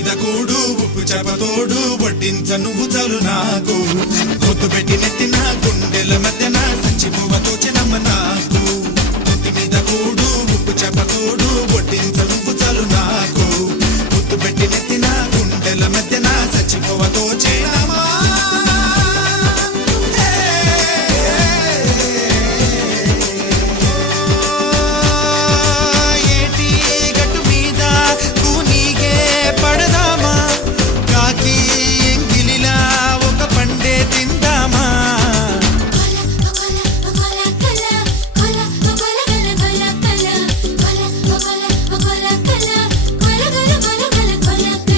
మీద కూడు ఉప్పు చేపతోడు వడ్డించ నువ్వు చాలు నాకు పొద్దు పెట్టి నెత్తిన గుండెల మధ్యన సంచి పువ్వతో చినమ్మ నాకు నెత్తి మీద కూడు ఉప్పు చేపతోడు వడ్డించ నువ్వు చాలు